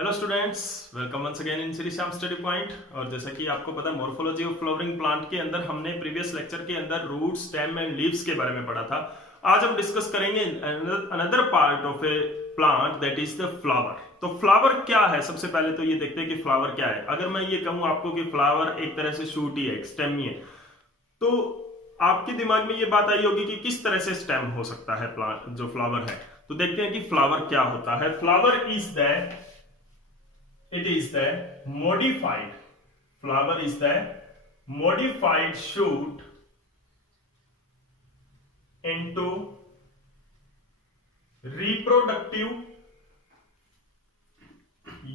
Hello students, welcome once again in Shri Shyam study point. और जैसा कि आपको पता है, मॉर्फोलॉजी ऑफ फ्लावरिंग प्लांट के अंदर हमने प्रीवियस लेक्चर के अंदर रूट, स्टेम एंड लीव्स के बारे में पढ़ा था। आज हम डिस्कस करेंगे another part of A plant, that is the flower. तो फ्लावर क्या है? सबसे पहले तो ये देखते हैं कि फ्लावर क्या है। अगर मैं ये कहूं आपको कि फ्लावर एक तरह से शूट ही है, स्टेम ही है, तो आपके दिमाग में ये बात आई होगी कि किस तरह से स्टेम हो सकता है प्लांट जो फ्लावर है। तो देखते हैं कि फ्लावर क्या होता है। Flower is the it is the modified flower is the modified shoot into reproductive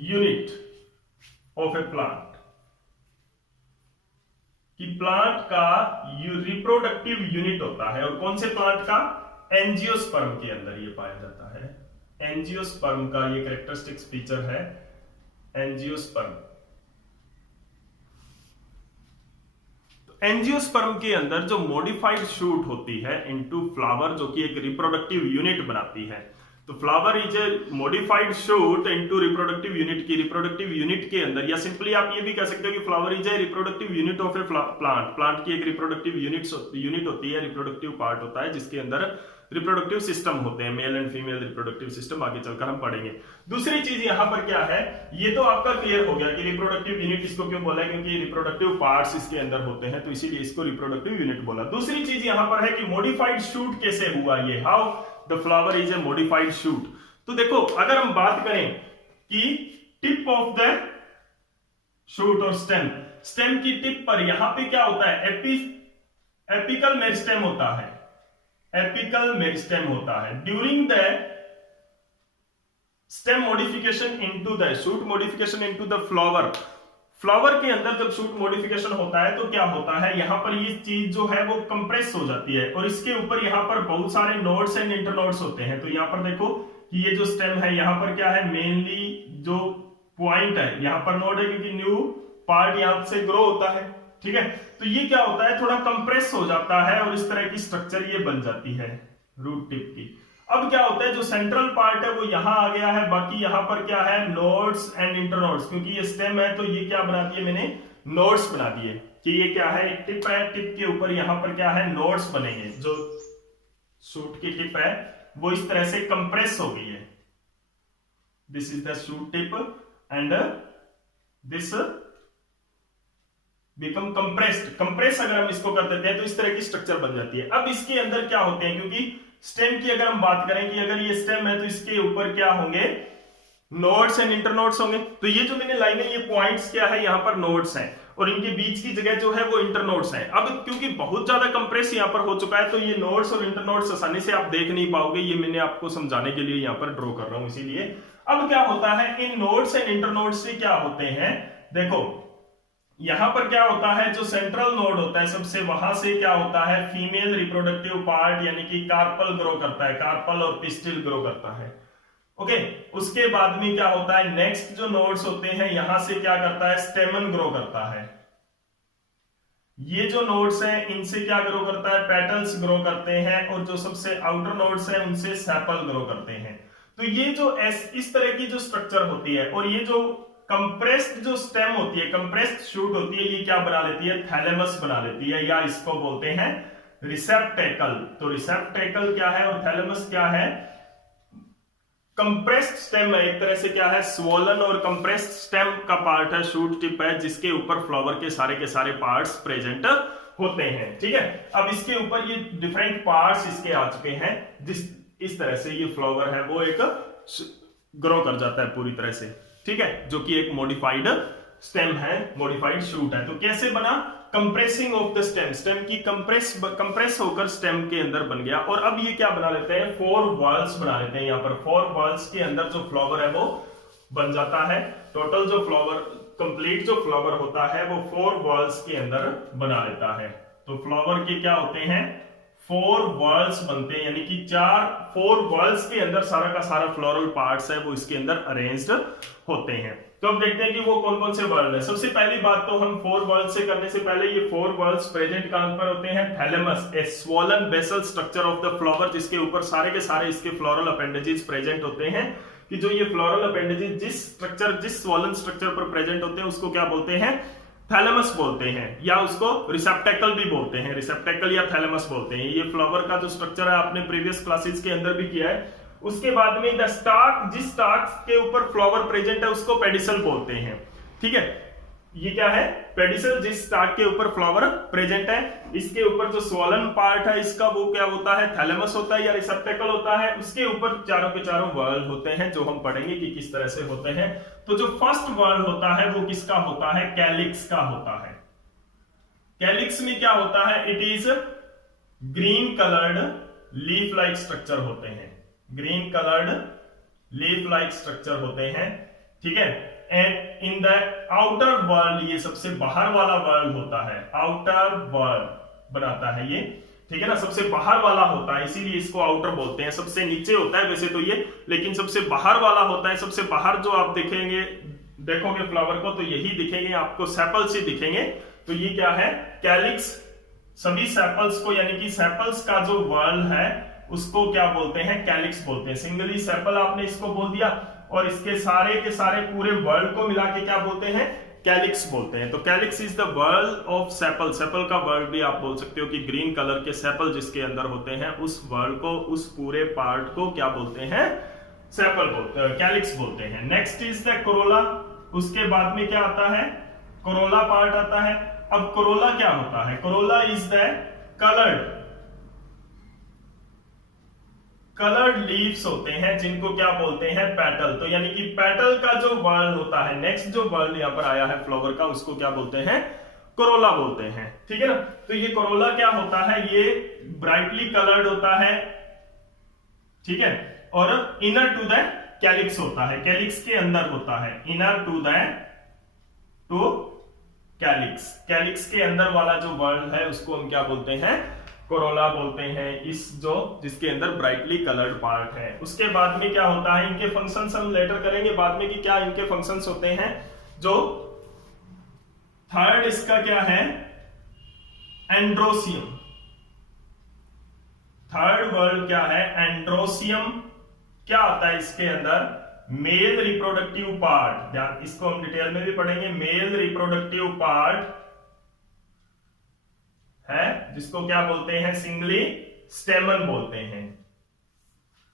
unit of a plant कि प्लांट का रिप्रोडक्टिव यूनिट होता है। और कौन से प्लांट का? एंजियोस्पर्म के अंदर ये पाया जाता है। एंजियोस्पर्म का ये कैरेक्टरिस्टिक्स फीचर है, एंजियोस्पर्म। एंजियोस्पर्म के अंदर जो मॉडिफाइड शूट होती है इनटू फ्लावर, जो कि एक रिप्रोडक्टिव यूनिट बनाती है। तो flower is a modified shoot into reproductive unit की रिप्रोडक्टिव यूनिट के अंदर, या सिंपली आप ये भी कह सकते हो कि flower is a reproductive unit of A plant. Plant की एक रिप्रोडक्टिव यूनिट होती है, रिप्रोडक्टिव पार्ट होता है, जिसके अंदर रिप्रोडक्टिव सिस्टम होते हैं, male and female reproductive system. आगे चलकर हम पढ़ेंगे। दूसरी चीज यहां पर क्या है, ये तो आपका क्लियर हो गया कि रिप्रोडक्टिव यूनिट इसको क्यों बोला है, क्योंकि रिप्रोडक्टिव पार्ट्स इसके अंदर होते हैं, तो इसीलिए इसको रिप्रोडक्टिव यूनिट बोला। दूसरी चीज यहां पर है कि मॉडिफाइड शूट कैसे हुआ ये, how the flower is a modified shoot. तो देखो, अगर हम बात करें कि टिप ऑफ द शूट और स्टेम की टिप पर यहां पे क्या होता है, एपिकल मेरिस्टेम होता है। एपिकल मेरिस्टेम होता है। During the stem modification into the shoot modification into the flower, flower के अंदर जब शूट मॉडिफिकेशन होता है तो क्या होता है, यहां पर ये चीज जो है वो कंप्रेस हो जाती है और इसके ऊपर यहां पर बहुत सारे नोड्स एंड इंटरनोड्स होते हैं। तो यहां पर देखो कि ये जो स्टेम है, यहां पर क्या है, मेनली जो पॉइंट है यहां पर नोड है, क्योंकि न्यू पार्ट यहां से ग्रो होता है। ठीक है, तो ये क्या होता है, थोड़ा कंप्रेस हो जाता है और इस तरह की स्ट्रक्चर ये बन जाती है रूट टिप की। अब क्या होता है, जो सेंट्रल पार्ट है वो यहां आ गया है, बाकी यहां पर क्या है, नोड्स एंड इंटरनोड्स। क्योंकि ये स्टेम है तो ये क्या बना दिए मैंने, नोड्स बना दिए कि ये क्या है, टिप है, टिप के ऊपर यहां पर क्या है, नोड्स बनेंगे। जो शूट की टिप है वो इस तरह से कंप्रेस हो गई है। This is the shoot tip and this become compressed. Compress अगर हम इसको कर देते हैं तो इस तरह की स्ट्रक्चर बन जाती है। अब इसके अंदर क्या होते हैं, क्योंकि स्टेम की अगर हम बात करें कि अगर ये स्टेम है तो इसके ऊपर क्या होंगे, नोड्स एंड इंटरनोड्स होंगे। तो ये जो मैंने लाइन है, ये पॉइंट्स क्या है, यहां पर नोड्स हैं और इनके बीच की जगह जो है वो इंटरनोड्स हैं। अब क्योंकि बहुत ज्यादा कंप्रेस यहां पर हो चुका है तो ये नोड्स और इंटरनोड्स आसानी से आप देख नहीं पाओगे। ये मैंने आपको समझाने के लिए यहां पर ड्रॉ कर रहा हूं, इसीलिए। अब क्या होता है, इन नोड्स एंड इंटरनोड्स से क्या होते हैं, देखो यहां पर क्या होता है, जो सेंट्रल नोड होता है सबसे, वहां से क्या होता है, फीमेल रिप्रोडक्टिव पार्ट यानी कि कार्पल ग्रो करता है, कार्पल और पिस्टिल ग्रो करता है। ओके, उसके बाद में क्या होता है, नेक्स्ट जो नोड्स होते हैं यहां से क्या करता है, स्टेमन ग्रो करता है। ये जो नोड्स हैं इनसे क्या ग्रो करता है, पेटल्स ग्रो करते हैं, और जो सबसे आउटर नोड्स हैं उनसे सेपल ग्रो करते हैं। तो ये जो इस तरह की जो स्ट्रक्चर होती है, और ये जो कंप्रेस्ड जो स्टेम होती है, कंप्रेस्ड शूट होती है, ये क्या बना लेती है, थैलेमस बना लेती है, या इसको बोलते हैं रिसेप्टेकल। तो रिसेप्टेकल क्या है और थैलेमस क्या है, कंप्रेस्ड स्टेम है एक तरह से, क्या है, स्वोलन और कंप्रेस्ड स्टेम का पार्ट है, शूट टिप है, जिसके ऊपर फ्लावर के सारे पार्ट्स प्रेजेंट होते हैं। ठीक है, अब इसके ऊपर ये डिफरेंट पार्ट्स इसके आ चुके हैं, जिस इस तरह से ये फ्लावर है वो एक ग्रो कर जाता है पूरी तरह से। ठीक है, जो कि एक मॉडिफाइड स्टेम है, मॉडिफाइड शूट है। तो कैसे बना, compressing of the stem, stem की कंप्रेस होकर स्टेम के अंदर बन गया। और अब ये क्या बना लेते हैं, 4 वॉल्स बना लेते हैं। यहां पर 4 वॉल्स के अंदर जो फ्लावर है वो बन जाता है। टोटल जो फ्लावर, कंप्लीट जो फ्लावर होता है वो 4 वॉल्स के अंदर बना लेता है। तो फ्लावर के क्या होते हैं, 4 वॉल्स बनते हैं, यानी कि 4 वॉल्स के अंदर सारा का सारा फ्लोरल पार्ट्स है वो इसके अंदर अरेंज्ड होते हैं। तो अब देखते हैं कि वो कौन कौन से वर्ड है। सबसे पहली बात तो हम 4 वर्ड से करने से पहले ये 4 वर्ड्स प्रेजेंट कहां पर होते हैं? Thalamus, a swollen basal structure of the flower, जिसके ऊपर सारे के सारे इसके फ्लोरल अपेंडेजेस प्रेजेंट होते हैं। कि जो ये फ्लोरल अपेंडेजेस जिस स्वोलन स्ट्रक्चर पर प्रेजेंट होते हैं उसको क्या बोलते हैं? थैलेमस बोलते हैं, या उसको रिसेप्टेकल भी बोलते हैं, रिसेप्टेकल या थैलेमस बोलते हैं। ये फ्लावर का जो स्ट्रक्चर है आपने प्रीवियस क्लासेस के अंदर भी किया है। उसके बाद में द स्टार्क, जिस स्टार्क के ऊपर फ्लावर प्रेजेंट है उसको पेडिसल बोलते हैं। ठीक है, ये क्या है? पेडिसल, जिस स्टार्क के ऊपर फ्लावर प्रेजेंट है, इसके ऊपर जो स्वोलन पार्ट है इसका वो क्या होता है? थैलेमस होता है या रिसेप्टेकल होता है। उसके ऊपर चारों के चारों वर्ड होते हैं जो हम पढ़ेंगे कि किस तरह से होते हैं। तो जो फर्स्ट वर्ड होता है वो किसका होता है? कैलिक्स का होता है। कैलिक्स में क्या होता है? It is green coloured leaf like structure होते हैं, green coloured leaf like structure होते हैं। ठीक है, and in the outer world, ये सबसे बाहर वाला वर्ल्ड होता है, आउटर वर्ल्ड बनाता है ये। ठीक है ना, सबसे बाहर वाला होता है, इसीलिए इसको आउटर बोलते हैं। सबसे नीचे होता है वैसे तो ये, लेकिन सबसे बाहर वाला होता है। सबसे बाहर जो आप देखेंगे, देखोगे फ्लावर को तो यही दिखेंगे आपको, सेपल्स ही दिखेंगे। तो ये क्या है? कैलिक्स। सभी सेपल्स को, यानी कि सेपल्स का जो वर्ल्ड है उसको क्या बोलते हैं? कैलिक्स बोलते हैं। सिंगली सेपल आपने इसको बोल दिया, और इसके सारे के सारे पूरे वर्ल्ड को मिला के क्या बोलते हैं? कैलिक्स बोलते हैं। तो calyx is the world of sepal. Sepal का वर्ल्ड भी आप बोल सकते हो कि ग्रीन कलर के सेपल जिसके अंदर होते हैं उस वर्ल्ड को, उस पूरे पार्ट को क्या बोलते हैं? सेपल बोलते हैं, कैलिक्स बोलते हैं। Next is the Corolla. उसके बाद में क्या आता है? कोरोला पार्ट आता है। अब कोरोला क्या होता है? Corolla is the coloured leaves होते हैं जिनको क्या बोलते हैं? पेटल। तो यानी कि पेटल का जो वर्ल्ड होता है, नेक्स्ट जो वर्ल्ड यहां पर आया है फ्लावर का, उसको क्या बोलते हैं? कोरोला बोलते हैं। ठीक है ना, तो ये कोरोला क्या होता है? ये ब्राइटली कलर्ड होता है। ठीक है, और इनर टू द कैलिक्स होता है, कैलिक्स के अंदर होता है, इनर टू कैलिक्स। कैलिक्स के अंदर वाला जो वर्ल्ड है उसको हम क्या बोलते हैं? कोरोला बोलते हैं, जिसके अंदर ब्राइटली कलर्ड पार्ट है। उसके बाद में क्या होता है? इनके फंक्शंस हम लेटर करेंगे बाद में कि क्या इनके फंक्शंस होते हैं। जो थर्ड इसका क्या है? एंड्रोसियम। थर्ड वर्ड क्या है? एंड्रोसियम। क्या आता है इसके अंदर? Male reproductive part. ध्यान, इसको हम डिटेल में भी पढ़ेंगे। मेल रिप्रोडक्टिव पार्ट है, जिसको क्या बोलते हैं? सिंगली स्टेमन बोलते हैं।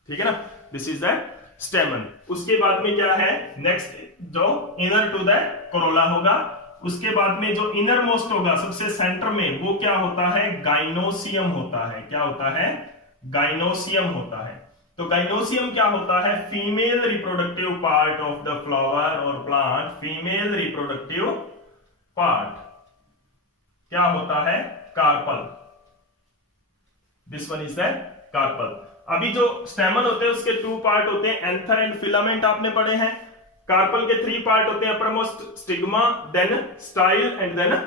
ठीक है ना, दिस इज द स्टेमन। उसके बाद में क्या है? नेक्स्ट जो इनर टू द कोरोला होगा, उसके बाद में जो इनर मोस्ट होगा सबसे सेंटर में, वो क्या होता है? गाइनोसियम होता है। क्या होता है? गाइनोसियम होता है। तो गाइनोसियम क्या होता है? Female reproductive part of the flower और प्लांट। फीमेल रिप्रोडक्टिव पार्ट क्या होता है? Carpel. This one is the carpel. अभी जो स्टेमन होते हैं उसके 2 पार्ट होते हैं, एंथर एंड फिलामेंट आपने पढ़े हैं। कार्पल के 3 पार्ट होते हैं, uppermost stigma, then style and then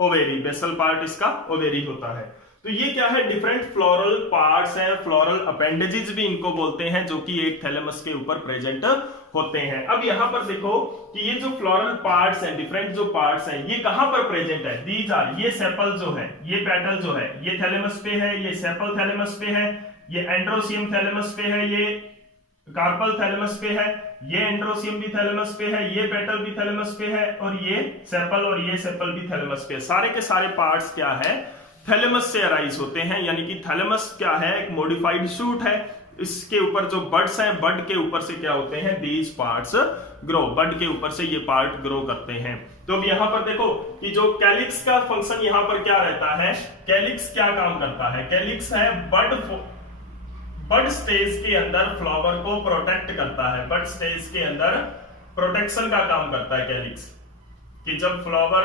ovary. Basal part इसका ओवेरी होता है। तो ये क्या है? डिफरेंट फ्लोरल पार्ट्स हैं, फ्लोरल अपेंडेजेस भी इनको बोलते हैं, जो कि एक थैलेमस के ऊपर प्रेजेंट होते हैं। अब यहां पर देखो कि ये जो फ्लोरल पार्ट्स हैं, डिफरेंट जो पार्ट्स हैं, ये कहां पर प्रेजेंट है? दीज आर, ये सेपल जो है, ये पेटल जो है, ये थैलेमस पे है, ये सेपल थैलेमस पे है, ये एंड्रोसियम थैलेमस पे है, ये कार्पल थैलेमस पे है, ये एंड्रोसियम भी थैलेमस पे है, ये पेटल भी थैलेमस पे है, और ये सेपल और ये सेपल भी थैलेमस पे है। सारे के सारे पार्ट्स क्या है? थैलेमस से अराइज होते हैं। यानी कि थैलेमस क्या है? एक मॉडिफाइड शूट है। इसके ऊपर जो बड्स हैं, बड के ऊपर से क्या होते हैं? These parts grow. बड के ऊपर से ये पार्ट ग्रो करते हैं। तो अब यहां पर देखो कि जो कैलिक्स का फंक्शन यहां पर क्या रहता है? कैलिक्स क्या काम करता है? कैलिक्स है बड स्टेज के अंदर फ्लावर को प्रोटेक्ट करता है। बड स्टेज के अंदर प्रोटेक्शन का काम करता है कैलिक्स, कि जब फ्लावर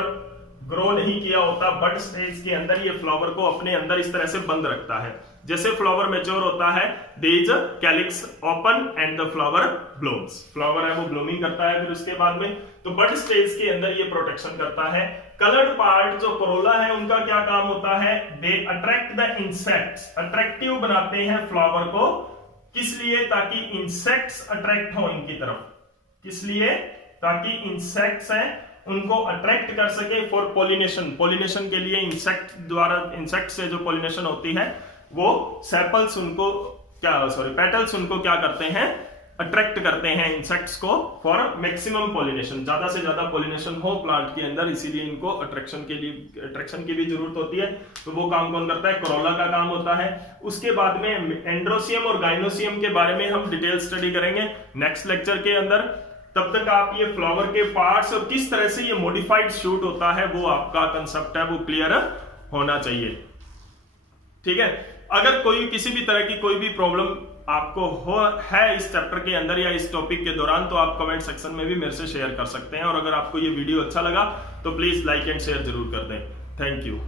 ग्रो नहीं किया होता बड स्टेज के अंदर, ये फ्लावर को अपने अंदर इस तरह से बंद रखता है। जैसे फ्लावर मैच्योर होता है, these calyx open and the flower blooms. Flower है वो ब्लूमिंग करता है फिर उसके बाद में। तो बड स्टेज के अंदर ये प्रोटेक्शन करता है। कलर्ड पार्ट जो कोरोला है, उनका क्या काम होता है? They attract the insects. Attractive बनाते हैं फ्लावर को। किस लिए? ताकि इंसेक्ट्स अट्रैक्ट हो इनकी तरफ। किस लिए? ताकि इंसेक्ट्स हैं उनको अट्रैक्ट कर सके फॉर पोलिनेशन। पोलिनेशन के लिए इंसेक्ट द्वारा, इंसेक्ट से जो पोलिनेशन होती है वो सेपल्स उनको पेटल्स उनको क्या करते हैं, अट्रैक्ट करते हैं इंसेक्ट्स को फॉर मैक्सिमम पोलिनेशन, ज्यादा से ज्यादा पोलिनेशन हो प्लांट के अंदर, इसीलिए इनको अट्रैक्शन की भी जरूरत होती है। तो वो काम कौन करता है, कोरोला का काम होता है। उसके बाद में एंड्रोसियम और गाइनोसियम के बारे में हम डिटेल स्टडी करेंगे नेक्स्ट लेक्चर के अंदर। तब तक आप ये फ्लावर के पार्ट्स और किस तरह से ये मॉडिफाइड शूट होता है वो आपका कंसेप्ट है वो क्लियर होना चाहिए। ठीक है, अगर कोई किसी भी तरह की कोई भी प्रॉब्लम आपको है इस चैप्टर के अंदर या इस टॉपिक के दौरान, तो आप कमेंट सेक्शन में भी मेरे से शेयर कर सकते हैं। और अगर आपको ये वीडियो अच्छा लगा तो प्लीज लाइक एंड शेयर जरूर कर दें। Thank you.